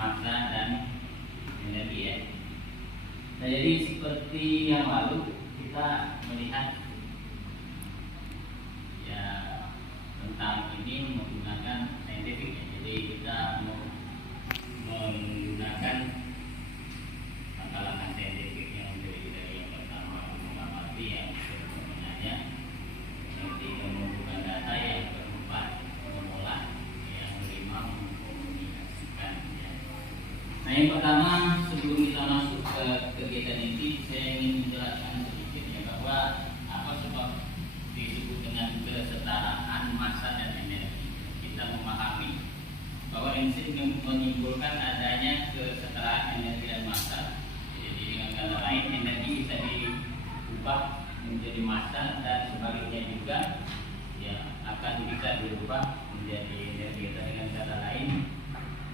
massa dan energi ya. Nah, jadi seperti yang lalu kita melihat ya tentang ini menggunakan saintifik ya. Jadi kita menggunakan langkah-langkah saintifik yang dari yang pertama mengamati, yang sebenarnya yang ketiga mengumpulkan data, yang keempat mengolah, yang kelima mengkomunikasikan ya. Nah, yang pertama sebelum kita masuk ke kegiatan ini, saya ingin menjelaskan sedikit ya bahwa apa sebab disebut dengan kesetaraan massa dan energi. Kita memahami bahwa Einstein menyimpulkan adanya kesetaraan energi dan massa. Jadi dengan kata lain, energi bisa diubah menjadi massa dan sebaliknya juga ya akan bisa dirubah menjadi energi. Dengan kata lain,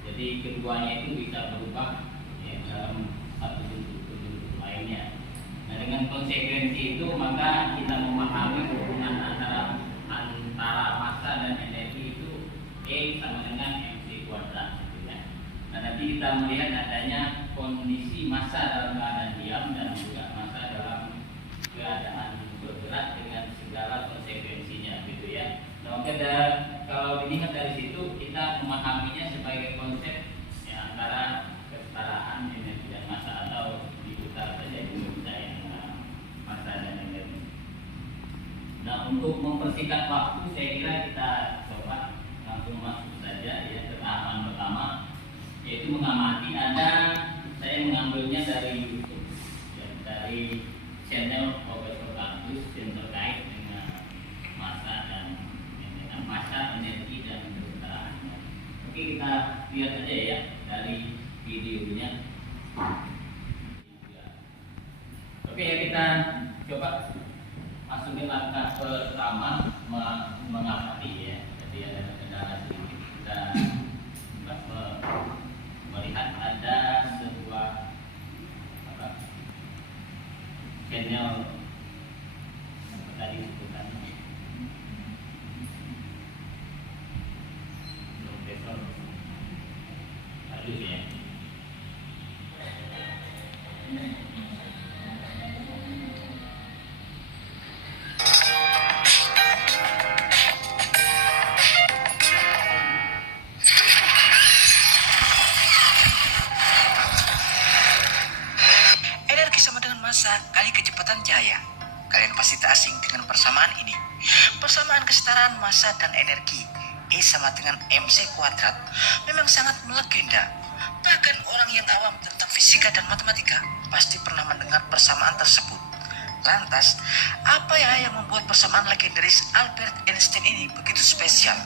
jadi keduanya itu bisa berubah ya, dalam satu bentuk lainnya. Nah, dengan konsekuensi itu maka kita memahami hubungan antara massa dan energi itu E sama dengan mc kuadrat gitu ya. Nah, nanti kita melihat adanya kondisi massa dalam keadaan diam dan juga massa dalam keadaan bergerak dengan segala konsekuensinya gitu ya. Nah, maka kalau dilihat dari situ kita memahaminya sebagai konsep ya, antara kesetaraan energi dan massa, atau diputar saja dulu saya massa dan energi. Nah, untuk mempersingkat waktu saya kira kita coba langsung masuk saja ya ke tahapan pertama, yaitu mengamati. Saya mengambilnya dari YouTube ya, dari channel Profesor Kadus yang terkait dengan massa dan massa, energi dan kesetaraannya. Oke, kita lihat saja ya dari videonya. Oke ya, kita coba masukin langkah pertama mengamati ya. Jadi ada kendala sedikit, kita melihat ada sebuah channel tadi disebutkan Profesor Kadus ya. Energi sama dengan massa kali kecepatan cahaya. Kalian pasti tak asing dengan persamaan ini. Persamaan kesetaraan massa dan energi E sama dengan mc kuadrat memang sangat melegenda. Bahkan orang yang awam tentang fisika dan matematika pasti pernah mendengar persamaan tersebut. Lantas, apa ya yang membuat persamaan legendaris Albert Einstein ini begitu spesial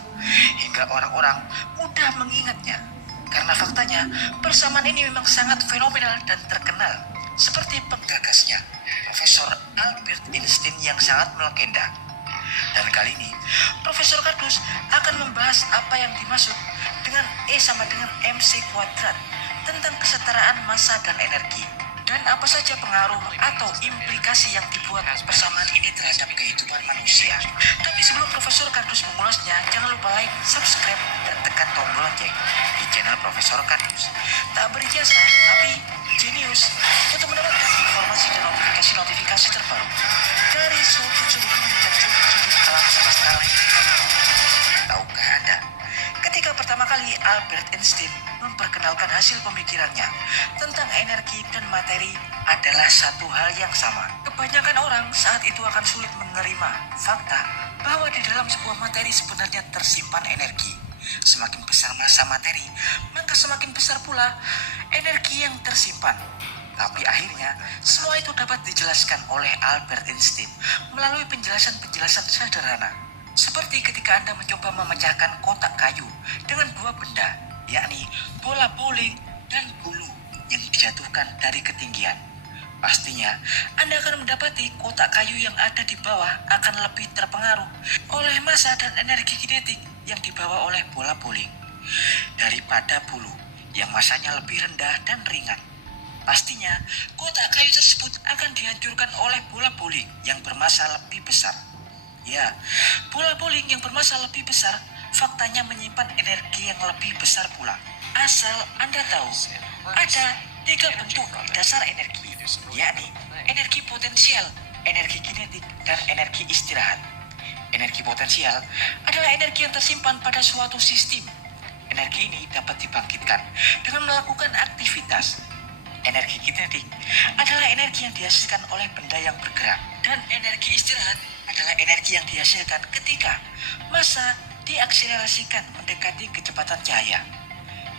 hingga orang-orang mudah mengingatnya? Karena faktanya, persamaan ini memang sangat fenomenal dan terkenal, seperti penggagasnya, Profesor Albert Einstein yang sangat melegenda. Dan kali ini, Profesor Kadus akan membahas apa yang dimaksud dengan E sama dengan mc kuadrat tentang kesetaraan massa dan energi, dan apa saja pengaruh atau implikasi yang dibuat persamaan ini terhadap kehidupan manusia. Tapi sebelum Profesor Kadus mengulasnya, jangan lupa like, subscribe, dan tekan tombol lonceng di channel Profesor Kadus. Tak berjasa, tapi jenius untuk mendapatkan informasi dan notifikasi terbaru dari sudut-sudut dan sudut-sudut alam semesta. Tahukah Anda, ketika pertama kali Albert Einstein memperkenalkan hasil pemikirannya tentang energi dan materi adalah satu hal yang sama. Kebanyakan orang saat itu akan sulit menerima fakta bahwa di dalam sebuah materi sebenarnya tersimpan energi. Semakin besar massa materi, maka semakin besar pula energi yang tersimpan. Tapi akhirnya, semua itu dapat dijelaskan oleh Albert Einstein melalui penjelasan-penjelasan sederhana. Seperti ketika Anda mencoba memecahkan kotak kayu dengan dua benda, yakni bola bowling dan bulu yang dijatuhkan dari ketinggian. Pastinya, Anda akan mendapati kotak kayu yang ada di bawah akan lebih terpengaruh oleh massa dan energi kinetik yang dibawa oleh bola bowling daripada bulu yang massanya lebih rendah dan ringan. Pastinya, kotak kayu tersebut akan dihancurkan oleh bola bowling yang bermassa lebih besar. Ya, bola bowling yang bermassa lebih besar faktanya menyimpan energi yang lebih besar pula. Asal Anda tahu, ada tiga bentuk dasar energi, yakni energi potensial, energi kinetik, dan energi istirahat. Energi potensial adalah energi yang tersimpan pada suatu sistem. Energi ini dapat dibangkitkan dengan melakukan aktivitas. Energi kinetik adalah energi yang dihasilkan oleh benda yang bergerak. Dan energi istirahat adalah energi yang dihasilkan ketika massa diakselerasikan mendekati kecepatan cahaya.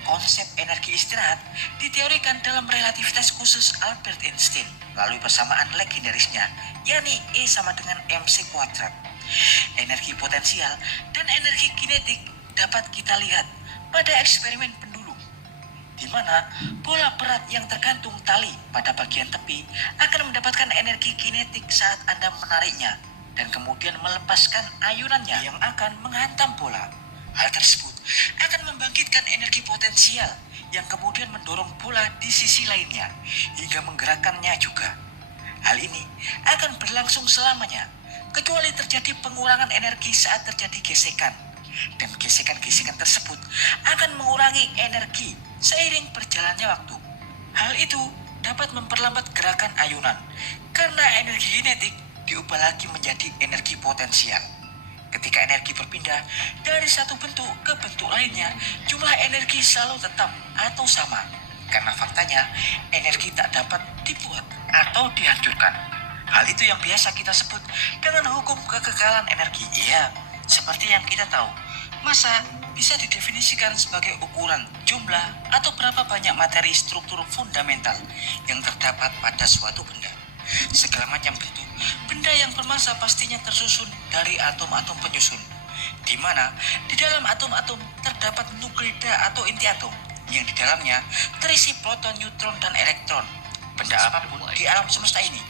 Konsep energi istirahat diteorikan dalam relativitas khusus Albert Einstein melalui persamaan legendarisnya, yakni E sama dengan mc kuadrat. Energi potensial dan energi kinetik dapat kita lihat pada eksperimen pendulum, di mana bola berat yang tergantung tali pada bagian tepi akan mendapatkan energi kinetik saat Anda menariknya dan kemudian melepaskan ayunannya yang akan menghantam bola. Hal tersebut akan membangkitkan energi potensial yang kemudian mendorong bola di sisi lainnya hingga menggerakkannya juga. Hal ini akan berlangsung selamanya, kecuali terjadi pengurangan energi saat terjadi gesekan. Dan gesekan-gesekan tersebut akan mengurangi energi seiring berjalannya waktu. Hal itu dapat memperlambat gerakan ayunan karena energi kinetik diubah lagi menjadi energi potensial. Ketika energi berpindah dari satu bentuk ke bentuk lainnya, jumlah energi selalu tetap atau sama. Karena faktanya, energi tak dapat dibuat atau dihancurkan. Hal itu yang biasa kita sebut dengan hukum kekekalan energi. Iya, seperti yang kita tahu, massa bisa didefinisikan sebagai ukuran jumlah atau berapa banyak materi struktur fundamental yang terdapat pada suatu benda. Segala macam bentuk benda yang bermassa pastinya tersusun dari atom-atom penyusun, di mana di dalam atom-atom terdapat nuklida atau inti atom yang di dalamnya terisi proton, neutron, dan elektron. Benda apapun di alam semesta ini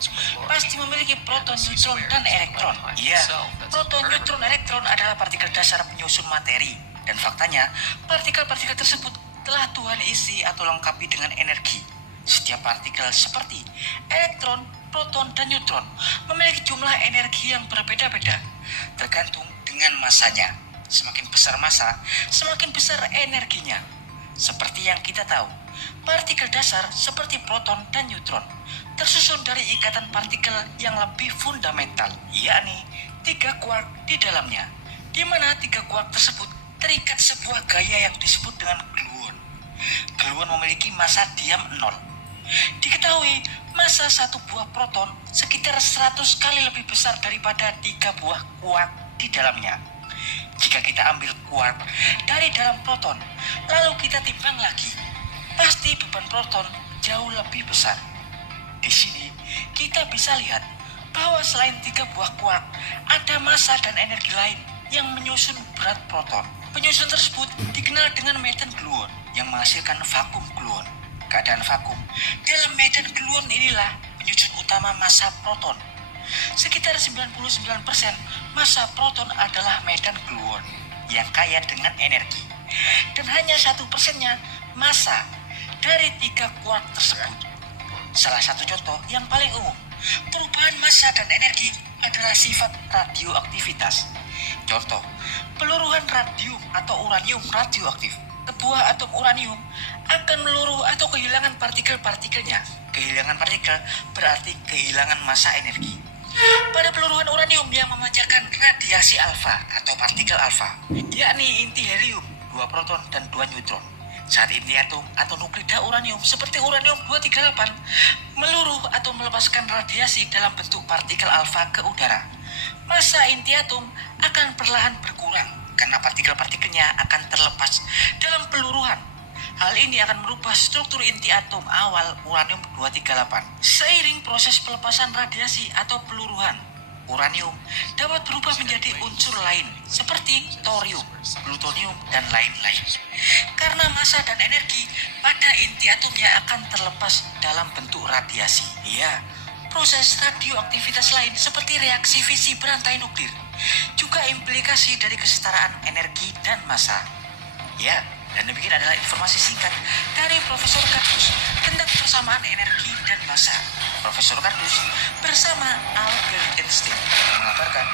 pasti memiliki proton, neutron, dan elektron. Iya, proton, neutron, elektron adalah partikel dasar penyusun materi. Dan faktanya, partikel-partikel tersebut telah Tuhan isi atau lengkapi dengan energi. Setiap partikel seperti elektron, proton, dan neutron memiliki jumlah energi yang berbeda-beda, tergantung dengan masanya. Semakin besar massa, semakin besar energinya. Seperti yang kita tahu, partikel dasar seperti proton dan neutron tersusun dari ikatan partikel yang lebih fundamental, yakni 3 quark di dalamnya, di mana 3 quark tersebut terikat sebuah gaya yang disebut dengan gluon. Gluon memiliki massa diam 0. Diketahui massa satu buah proton sekitar 100 kali lebih besar daripada 3 buah quark di dalamnya. Jika kita ambil quark dari dalam proton, lalu kita timbang lagi, pasti beban proton jauh lebih besar. Di sini kita bisa lihat bahwa selain 3 buah quark, ada massa dan energi lain yang menyusun berat proton. Penyusun tersebut dikenal dengan medan gluon yang menghasilkan vakum gluon. Keadaan vakum dalam medan gluon inilah penyusun utama massa proton. Sekitar 99% massa proton adalah medan gluon yang kaya dengan energi, dan hanya 1%-nya massa dari 3 quark tersebut. Salah satu contoh yang paling umum perubahan massa dan energi adalah sifat radioaktivitas. Contoh, peluruhan radium atau uranium radioaktif. Sebuah atom uranium akan meluruh atau kehilangan partikel-partikelnya. Kehilangan partikel berarti kehilangan massa energi. Pada peluruhan uranium yang memancarkan radiasi alfa atau partikel alfa, yakni inti helium, 2 proton dan 2 neutron. Saat inti atom atau nuklida uranium seperti uranium-238 meluruh atau melepaskan radiasi dalam bentuk partikel alfa ke udara, massa inti atom akan perlahan berkurang karena partikel-partikelnya akan terlepas dalam peluruhan. Hal ini akan merubah struktur inti atom awal uranium-238. Seiring proses pelepasan radiasi atau peluruhan, uranium dapat berubah menjadi unsur lain seperti thorium, plutonium, dan lain-lain. Karena massa dan energi pada inti atomnya akan terlepas dalam bentuk radiasi. Ya, proses radioaktivitas lain seperti reaksi fisi berantai nuklir juga implikasi dari kesetaraan energi dan massa. Ya, dan demikian adalah informasi singkat dari Profesor Kardus tentang persamaan energi dan massa. Profesor Kardus bersama Albert Einstein mengabarkan.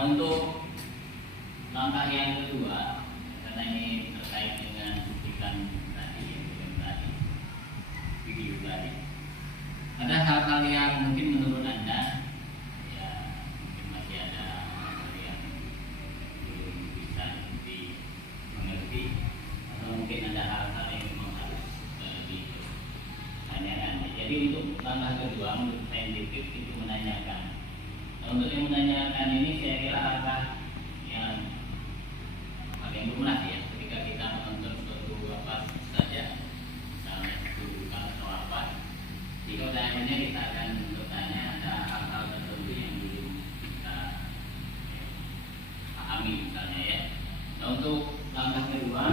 Nah, untuk langkah yang kedua, karena ini terkait dengan cuplikan tadi, video tadi, ada hal-hal yang mungkin menurut Anda ya mungkin masih ada hal yang belum bisa dimengerti, atau mungkin ada hal-hal yang memang harus ditanyakan. Jadi untuk langkah kedua menurut saintifik itu menanyakan. Nah, untuk yang menanyakan ini saya kira langkah yang paling bermanfaat ya, ketika kita menonton suatu apa saja, misalnya itu atau apa, jika udah akhirnya kita akan bertanya ada hal-hal tertentu yang belum kita pahami misalnya ya. Nah, untuk langkah kedua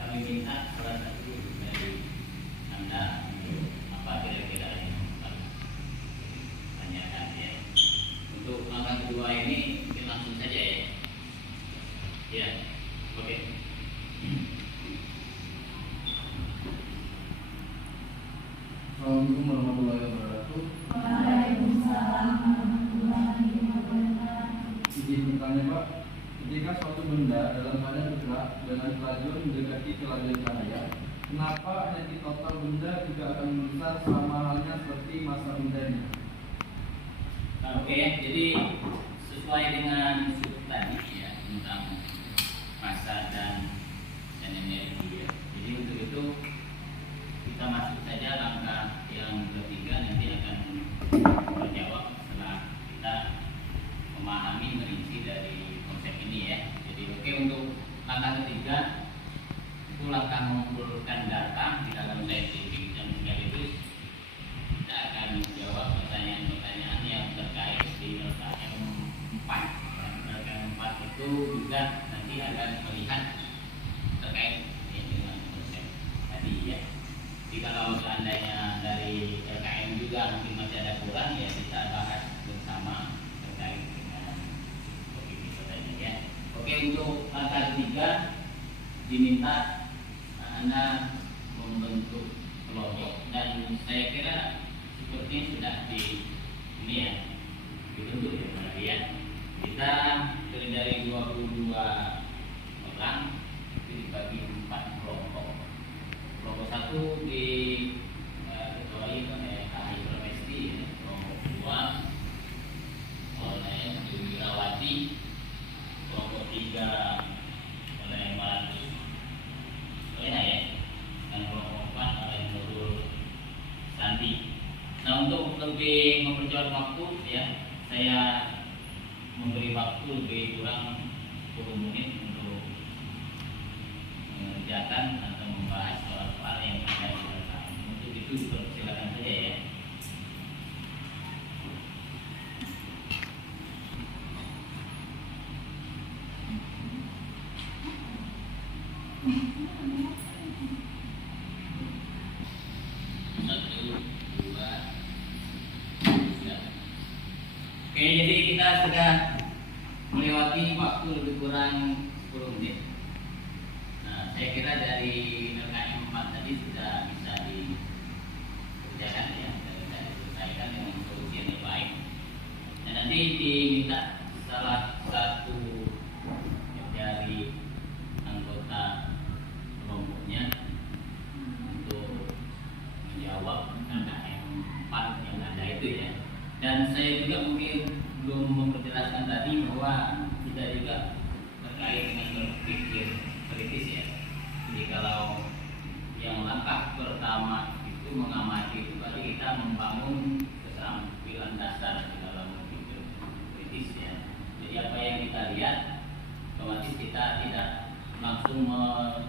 kami minta salah satu dari Anda untuk apa kira-kira yang harus tanyakan ya. Untuk langkah kedua ini mungkin langsung saja ya. Ya, oke. Assalamualaikum warahmatullahi wabarakatuh. Waalaikumsalam warahmatullahi wabarakatuh. Izin bertanya Pak, ketika suatu benda dalam keadaan bergerak dengan kelaju mendekati kelaju cahaya, kenapa energi total benda juga akan membesar sama halnya seperti massa bendanya? Nah, oke, jadi sesuai dengan sub tadi ya tentang massa dan energi ya. Jadi untuk itu kita masuk saja langkah yang ketiga, nanti akan terjawab setelah kita memahami merinci dari konsep ini ya. Jadi oke, untuk langkah ketiga itu langkah mengumpulkan data di dalam saintifik dan sekaligus kita akan menjawab pertanyaan-pertanyaan yang terkait di LKM 4. LKM 4 itu juga nanti akan melihat terkait dengan konsep tadi ya. Jadi kalau seandainya dari LKM juga mungkin masih ada kurang ya, kita bahas bersama terkait dengan topik itu tadi ya. Oke, untuk langkah ketiga diminta Anda membentuk kelompok, dan saya kira sepertinya sudah ini ya dibentuk ya berarti ya. Kita terdiri dari 22 orang, itu dibagi 4 kelompok. Kelompok 1 diketuai oleh ahli profesi ya. Kelompok 2 oleh Bu Wirawati, kelompok 3 oleh Mbak Lena ya, dan kelompok 4 oleh Nurul Santi. Nah, untuk lebih mempercepat waktu ya, saya memberi waktu lebih kurang 10 menit untuk mengerjakan atau membahas soal-soal yang ada di dalam. Untuk itu silakan saja ya. Oke, jadi kita sudah melewati waktu lebih kurang 10 menit. Nah, saya kira dari LKM 4 tadi sudah bisa dikerjakan ya, bisa diselesaikan dengan solusi yang baik. Dan nanti diminta salah satu dari anggota kelompoknya untuk menjawab LKM 4 yang ada itu ya. Dan saya juga mungkin belum memperjelaskan tadi bahwa kita juga terkait dengan berpikir kritis ya. Jadi kalau yang langkah pertama itu mengamati, itu berarti kita membangun keterampilan dasar di dalam berpikir kritis ya. Jadi apa yang kita lihat, otomatis kita tidak langsung kalau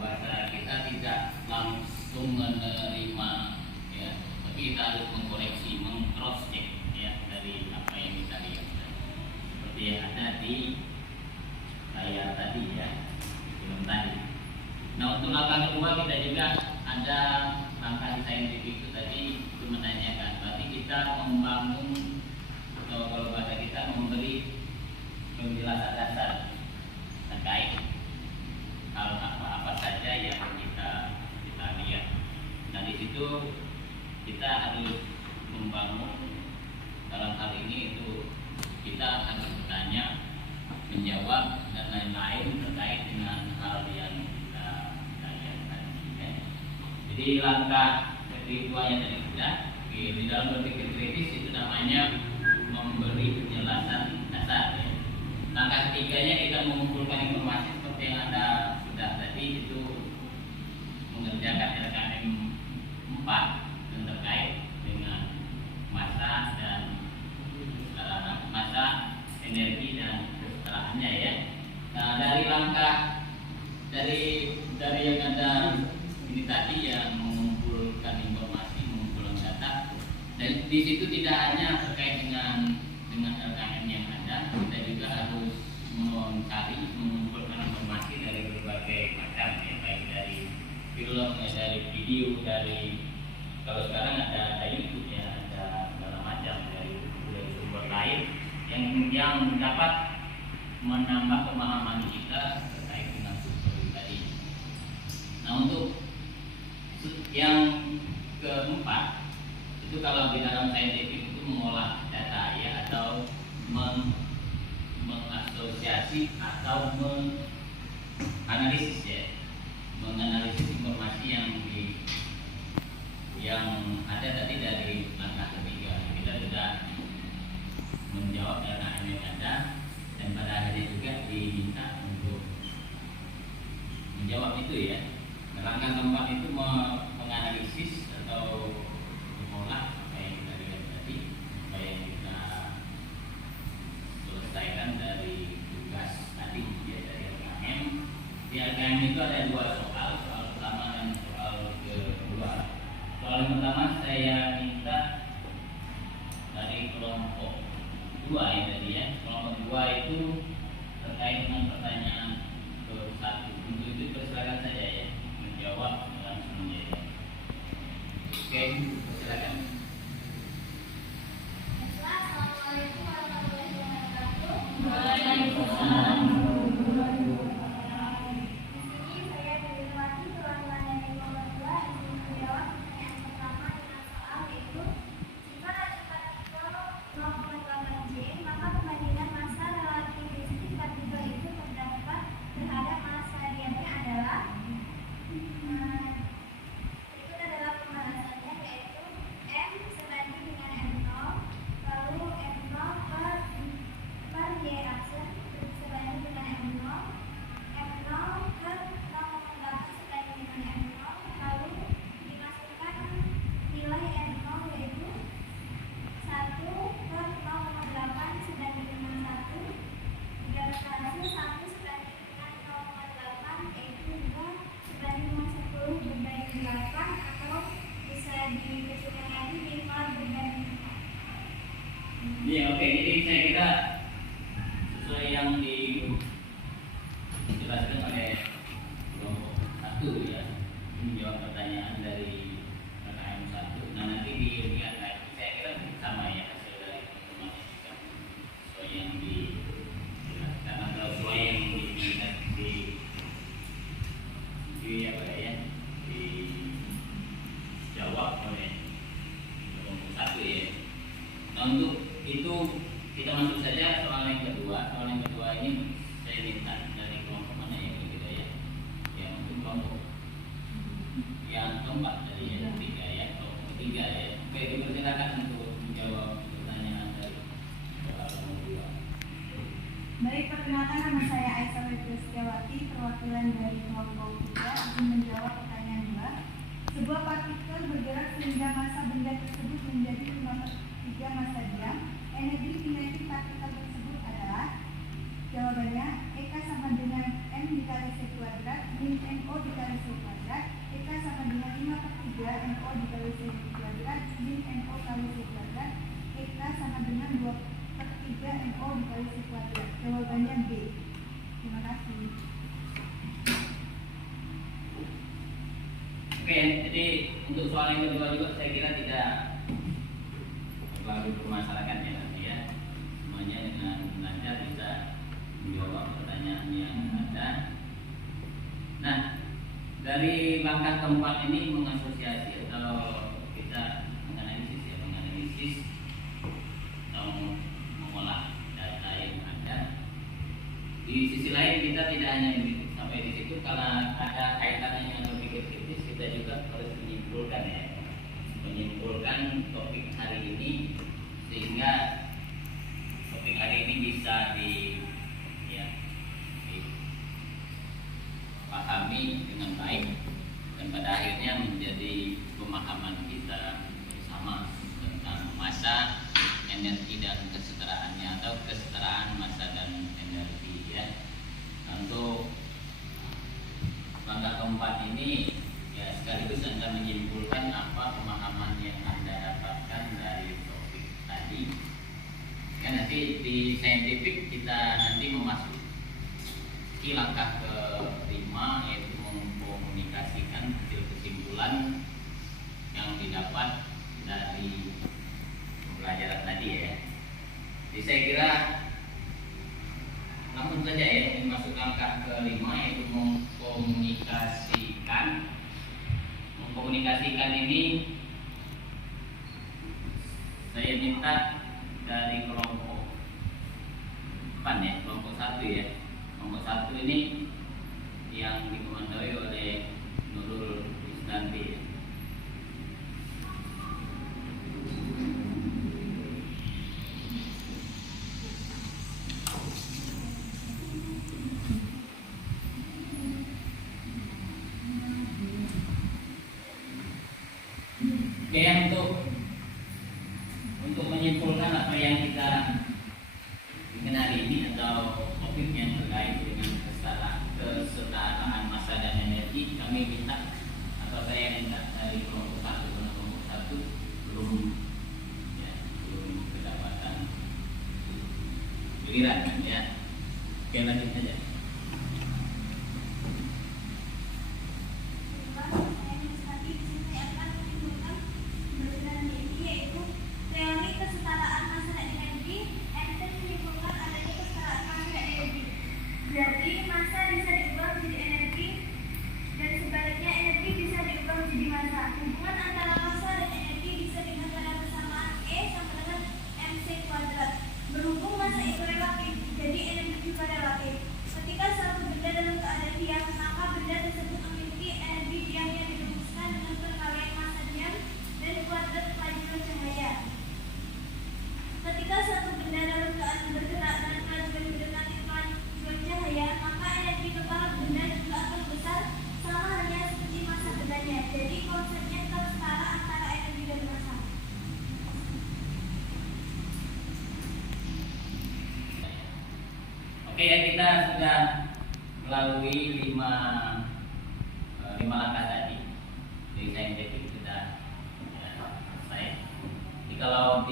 bahasa kita tidak langsung menerima ya, tapi kita harus mengkoreksi, meng-cross check ya dari apa yang kita lihat. Seperti yang ada di layar tadi ya, film tadi. Nah, untuk langkah kedua kita juga ada langkah saintifik itu tadi, itu menanyakan. Berarti kita membangun, atau kalau bahasa kita memberi penjelasan dasar terkait hal apa saja yang kita lihat. Nah, di situ kita harus membangun dalam hal ini itu kita akan bertanya, menjawab dan lain-lain terkait dengan hal yang kita lihat tadi. Jadi langkah keduanya tadi sudah di dalam berpikir kritis itu namanya memberi penjelasan dasar. Langkah ketiganya kita mengumpulkan informasi seperti yang Anda sudah tadi, itu mengerjakan RKM 4 yang terkait dengan massa dan massa, energi dan kesejahteraan ya. Nah, dari langkah dari yang ada ini tadi yang mengumpulkan informasi, mengumpulkan data, dan di situ tidak hanya terkait dengan RKM yang ada, kita juga harus mencari, mengumpulkan informasi dari berbagai macam ya, baik dari film, dari video, dari kalau sekarang ada YouTube ya, ada segala macam dari sumber lain yang dapat menambah pemahaman kita terkait dengan sumber tadi. Nah, untuk yang keempat itu kalau di dalam saintifik itu mengolah data ya, atau mengasosiasi atau menganalisis ya, menganalisis informasi yang ada tadi dari langkah ketiga. Kita sudah menjawab RKM yang ada, dan pada akhirnya juga diminta untuk menjawab itu ya. Langkah keempat itu menganalisis atau mengolah apa yang kita lihat tadi, apa yang kita selesaikan dari tugas tadi ya, dari RKM. Di RKM itu ada dua soal pertama dan soal kedua. Soal yang pertama saya minta dari kelompok 2 ya tadi ya. Kelompok 2 itu terkait dengan pertanyaan ke-1. Untuk itu persilakan saja ya menjawab langsung ya. Oke, silakan. Assalamualaikum warahmatullahi wabarakatuh. Waalaikumsalam. Di sini saya Dewiwati, perwakilan dari kelompok 2, ingin menjawab pertanyaan pertama dengan soal yaitu jika ada partikel 0,8 J, maka perbandingan massa relativistik partikel itu terdapat terhadap massa diamnya adalah berikut adalah pembahasannya, yaitu M sebanding dengan M0, lalu M0 per Y aksen sebanding dengan M0, M0 per 0,8 sebanding dengan M0, lalu dimasukkan nilai M0 yaitu 1 per 0,8 sebanding dengan 1, jika berhasil 1 sebanding dengan 0,8 yaitu 2 sebanding dengan 10 berbanding 8, atau bisa dikecilkan lagi 5 berbanding 4. Iya, oke. Jadi saya kira sesuai yang dijelaskan oleh kelompok 1 ya, menjawab pertanyaan dari RKM 1. Nah, nanti dilihat lagi. Saya kira sama ya hasil dari teman-teman juga sesuai yang dijelaskan atau sesuai yang dijawab oleh kelompok 1 ya. Nah, untuk itu kita masuk saja soal yang kedua. Soal yang kedua ini saya minta dari kelompok mana ya begitu ya? Yang untuk kelompok yang keempat tadi ya, ketiga ya, kelompok ketiga ya. Oke, dipersilakan untuk menjawab pertanyaan dari soal nomor 2. Baik, perkenalkan nama saya Aisyah Setiawati, perwakilan dari kelompok 3, ingin menjawab pertanyaan 2. Sebuah partikel bergerak sehingga massa benda tersebut menjadi 5/3 massa diam. Energi kinetik partikel tersebut adalah, jawabannya EK sama dengan M dikali C kuadrat min NO dikali C kuadrat. EK sama dengan 5/3 NO dikali C kuadrat min NO kali C kuadrat. EK sama dengan 2/3 NO dikali C kuadrat. Jawabannya B. Terima kasih. Oke, jadi untuk soal yang kedua juga saya kira tidak terlalu permasalahan ya nanti ya. Semuanya dengan lancar bisa menjawab pertanyaan yang ada. Nah, dari langkah keempat ini mengasosiasi atau kita menganalisis atau mengolah saintifik kita nanti memasuki langkah kelima, yaitu mengkomunikasikan hasil kesimpulan yang didapat dari pembelajaran tadi ya. Jadi saya kira langsung saja ya masuk langkah kelima, yaitu mengkomunikasikan. Mengkomunikasikan ini saya minta dari kelompok depan ya, kelompok 1 ya. Kelompok 1 ini yang dikomandoi oleh Nurul Istanti. Oke, untuk menyimpulkan apa yang kita kenali ini atau topik yang terkait dengan kesetaraan massa dan energi, kami minta atau saya minta dari kelompok 1 karena kelompok 1 belum kedapatan giliran ya. Oke, lanjut saja. Jadi massa bisa diubah menjadi energi dan sebaliknya energi bisa diubah menjadi massa. Hubungan antara massa dan energi bisa dengan cara persamaan E sama dengan mc kuadrat. Berhubung massa itu relatif, jadi energi juga relatif. Ketika suatu benda dalam keadaan diam, maka benda tersebut memiliki energi diam yang dirumuskan dengan perkalian massa diam dan kuadrat kelajuan cahaya. Ketika suatu benda dalam keadaan bergerak dan kelajuan mendekati kelajuan cahaya, maka energi total benda juga akan besar sama halnya seperti massa bendanya. Jadi konsepnya setara antara energi dan massa. Oke ya, kita sudah melalui 5 langkah tadi. Jadi saintifik sudah selesai. Jadi kalau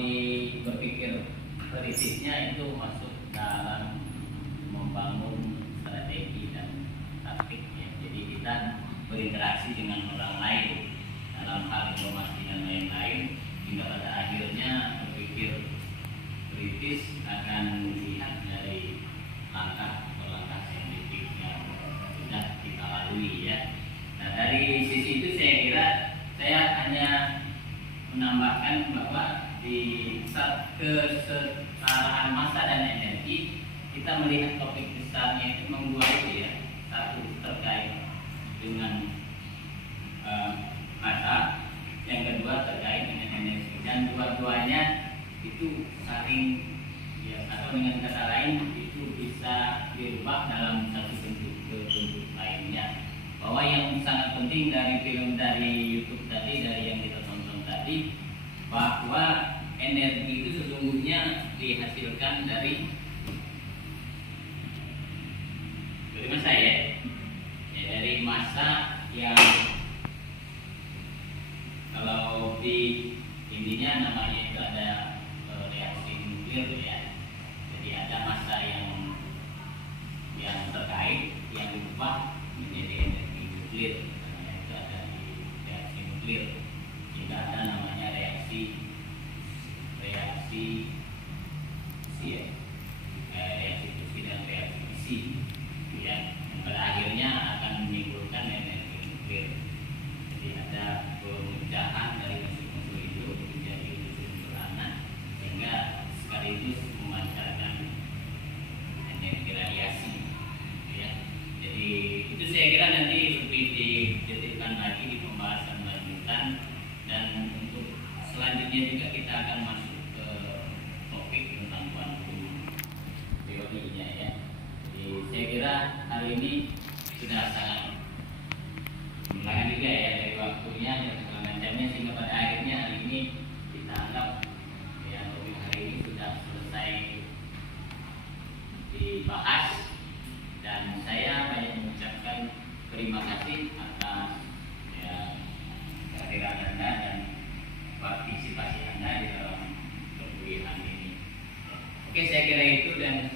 berpikir prinsipnya itu masuk dalam membangun strategi dan taktik ya. Jadi kita berinteraksi dengan orang lain dalam hal informasi dan lain-lain, hingga pada akhirnya berpikir kritis akan melihat dari langkah per langkah saintifik yang sudah kita lalui ya. Nah, dari sisi itu saya kira saya hanya menambahkan bahwa di kesetaraan massa dan energi kita melihat topik besarnya itu membuat itu ya. Satu terkait dengan massa, yang kedua terkait dengan energi, dan dua-duanya itu saling ya, atau dengan kata lain itu bisa dirubah dalam satu bentuk ke bentuk lainnya. Bahwa yang sangat penting dari film dari YouTube tadi, dari yang kita tonton tadi, bahwa energi itu sesungguhnya dihasilkan dari massa ya, dari massa yang kalau di intinya namanya itu ada reaksi nuklir ya. Jadi ada massa yang terkait yang diubah menjadi energi nuklir, namanya itu ada di reaksi nuklir. Juga ada namanya reaksi fusi ya, reaksi fusi dan reaksi fisi ya, yang pada akhirnya akan menimbulkan energi nuklir. Jadi ada pemecahan dari unsur-unsur itu menjadi unsur-unsur anak, sehingga sekaligus memancarkan energi radiasi ya. Jadi itu saya kira nanti lebih didetailkan lagi di pembahasan lanjutan, dan untuk selanjutnya juga kita akan masuk ke topik tentang kuantum teorinya ya. Jadi saya kira hari ini sudah sangat menarik juga ya dari waktunya dan segala macamnya, sehingga pada akhirnya hari ini kita anggap ya topik hari ini sudah selesai dibahas, dan saya banyak mengucapkan terima kasih atas ya kehadiran Anda dan partisipasi Anda di dalam perkuliahan ini. Oke, saya kira itu dan